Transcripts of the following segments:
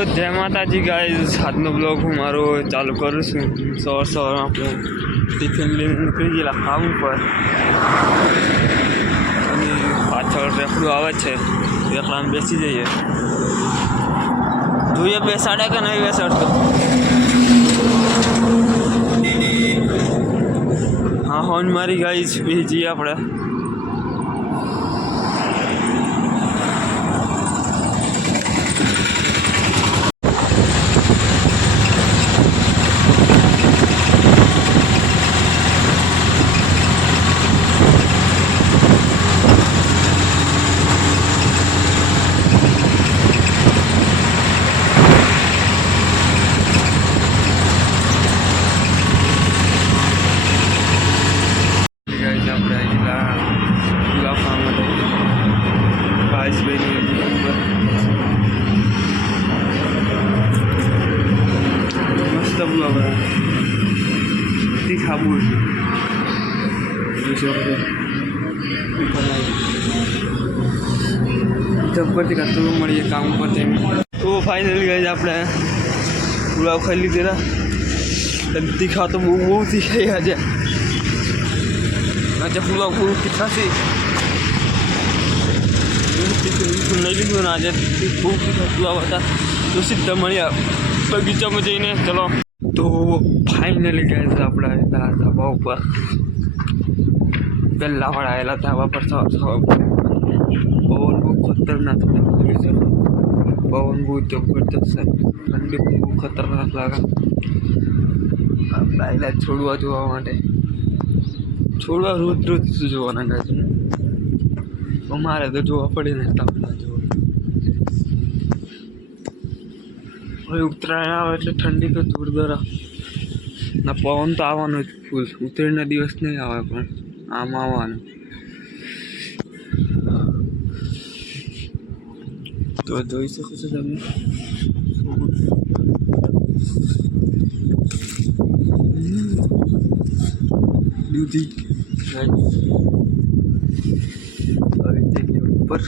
જય માતાજી ગાઈઝ, આજનો બ્લોગ હું મારો ચાલુ કરું છું। સવાર આપણે ટિફિન લઈને નીકળી ગયેલા કામ ઉપર અને પાછળ રેકડું આવે છે, રેકડામાં બેસી જઈએ, જોઈએ બેસાડે કે નહીં બેસાડતો। હા હોન મારી ગાઈઝ બેસી જઈએ આપણે। ખાવું જબરથી કરતું મળીએ કામ ઉપર જઈને। તો ફાઇનલી ગઈ આપણે પુલાવ ખાઈ લીધેલા। તીખા તો બહુ તીખાઈ આજે પુલાવ બહુ તીખા છે, નહીં લીધું ને આજે બહુ તીખા પુલાવ હતા। તો સીધા મળ્યા બગીચામાં જઈને। ચલો તો ફાઇનલી ગયા આપણે આવેલા ધાબા ઉપર, પહેલા વાળા આવેલા ધાબા પર। પવન બહુ ખતરનાક છે, પવન બહુ જબરદસ્ત છે, ઠંડી બહુ ખતરનાક લાગે। આવેલા છોડવા જોવા માટે, છોડવા રોજ જોવાના ગાય, અમારે તો જોવા પડે ને તમને જોવા। હવે ઉત્તરાયણ આવે એટલે ઠંડી તો જોરદાર ના, પવન તો આવવાનો જ ફૂલ। ઉત્તરાયણના દિવસ નહીં આવે પણ આમ આવવાનું। તો જોઈ શકો છો તમે, દૂધી ઉપર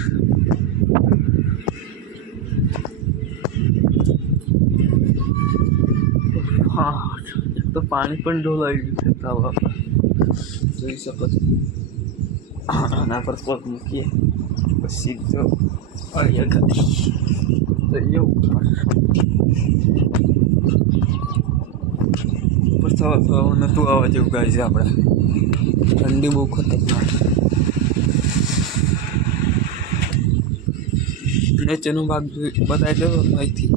હા, તો પાણી પણ ઢોલાઈ ગયું છે ધાબા પર, જોઈ શકો છો। આના પર પગ મૂકીએ પછી જો અહીંયા ખાલી ઉપર થવા નતું આવવા જેવું ગાય છે આપણે, ઠંડી બહુ ખતરનાક। નીચેનો ભાગ બતાવી દો અહીંથી,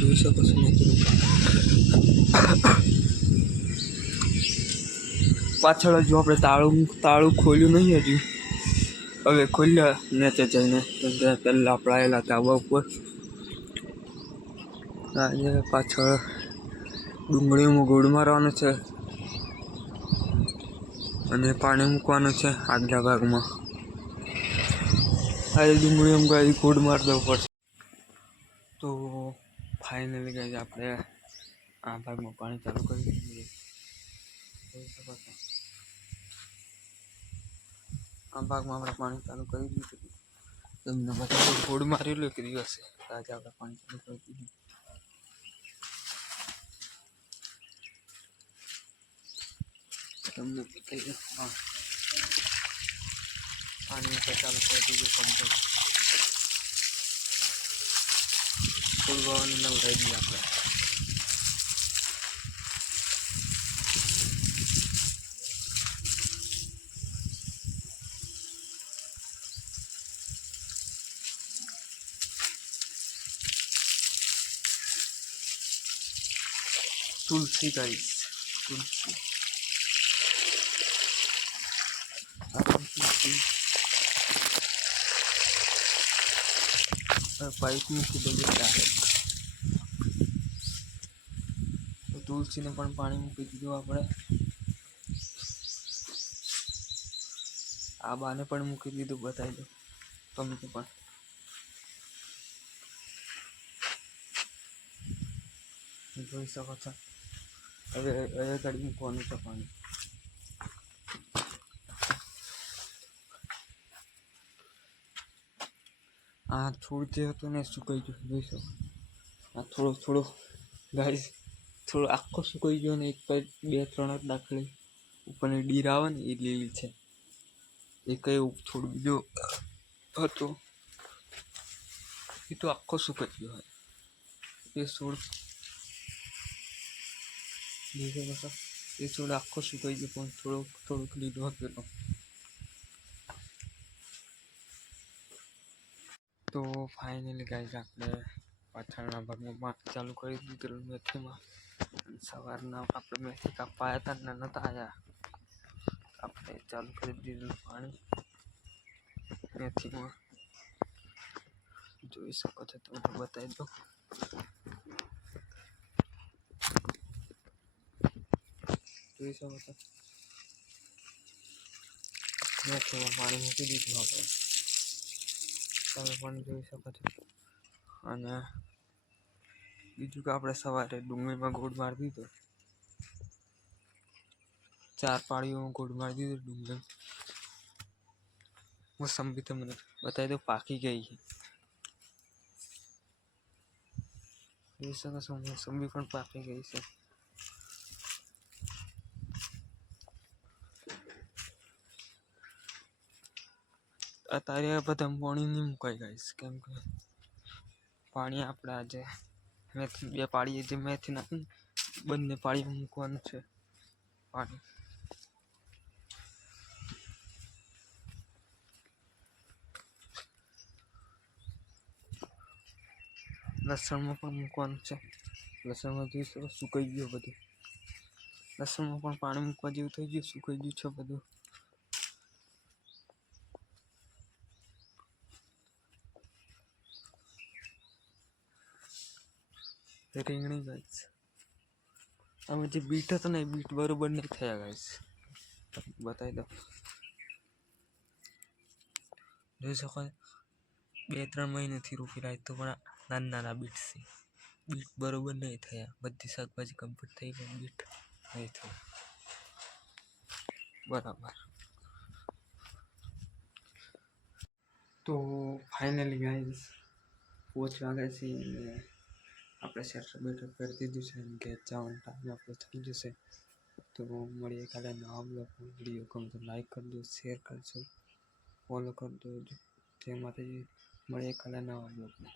જોઈ શકો છો નીચેનો ભાગ। પાછળ હજુ આપણે તાળું ખોલ્યું નહીં હજુ, હવે ખોલ્યા નીચે જઈને, પહેલાં આપણે આવેલા ધાબા ઉપર। આજે પાછળ ડુંગળીમાં ગોળ મારવાનો છે અને પાણી મૂકવાનું છે આગલા ભાગમાં। આજે ડુંગળીમાં ગાય ગોળ મારી દેવું પડશે। તો ફાઇનલી ગાય આપણે આ ભાગમાં પાણી ચાલુ કરી દઈએ, જોઈ શકો છો। આ ભાગમાં આપણે પાણી ચાલુ કરી દીધું, તમને બધા ગોળ મારેલું એક દિવસે, આજે આપણે પાણી ચાલુ કરી દીધું। તમને હા, પાણી ચાલુ કરી દીધું કમ્પ્લીટ। ફૂલવાનું નવ રહી ગયું આપણે। तुलसी गाइस, तुलसी पाइप मूकी दઈએ ડાયરેક્ટ। તો તુલસીને પણ પાણી મૂકી દીધું આપણે, આ બાને પણ મૂકી દીધું, બતાવી દો તમે પણ। જોઈ શકો છો। હવે ગાડી મૂકવાનું છે પાણી। આ છોડ જે હતો ને સુકાઈ ગયો જોઈ શકો. આ થોડો ગાઈસ થોડો આખો સુકાઈ ગયો ને એક પર 2-3 જ દાખલી ઉપરની ડીર આવે ને એ લીલી છે. એ કઈ થોડું બીજો હતો એ તો આખો સુકાઈ ગયો હોય. એ છોડ એ છોડ આખો સુકાઈ ગયો પણ થોડોક લીલો હતો. તો ફાઇનલી ગાઈસ આપણે પાછળના ભાગમાં પાણી ચાલુ કરી દીધેલું મેથીમાં. સવારના આપણે મેથી કાપવા આવ્યા હતા ને નતા આવ્યા. આપણે ચાલુ કરી દીધેલું પાણી મેથીમાં. જોઈ શકો છો, તમને બતાવી દો. જોઈ શકો છો મેથીમાં પાણી મૂકી દીધું આપણે. તમે પણ જોઈ શકો છો. અને બીજું કે આપણે સવારે ડુંગળીમાં ગોળ મારી દીધો. 4 પાળીઓમાં ગોળ મારી દીધો ડુંગળી. મોસંબી તમને બતાવી દો પાકી ગઈ છે. જોઈ શકો છો મોસંબી પણ પાકી ગઈ છે. અત્યારે બધા પાણી નહીં મુકાય ગાઈસ, કેમ કે પાણી આપણે આજે મેથી 2 પાળીએ જે મેથી નાખી બંને પાળીમાં મૂકવાનું છે પાણી. લસણમાં પણ મૂકવાનું છે. લસણમાં જોઈ શકો સુકાઈ ગયું બધું. લસણમાં પણ પાણી મૂકવા જેવું થઈ ગયું, સુકાઈ ગયું છે બધું. રીંગણી ગાઈસ, અમે જે બીટ હતો ને એ બીટ બરોબર નહીં થયા ગાઈસ. બતાવી દો. જોઈ શકો 2-3 મહિનાથી રોપી રહ્યા તો પણ નાના બીટ છે. બીટ બરોબર નહીં થયા. બધી શાકભાજી કમ્પ્લીટ થઈ ગઈ, બીટ નહીં થઈ બરાબર. તો ફાઇનલી ગાઈસ 5 વાગ્યા છે અને આપણે શેટર બેટર કરી દીધું છે અને ઘેર જવાનો ટાઈમ આપણો થઈ જશે. તો મળીએ કાલે નવા બ્લોગમાં. વિડીયો ગમે તો લાઈક કરજો, શેર કરજો, ફોલો કરજો. તે માટે મળીએ કાલે નવા બ્લોગમાં.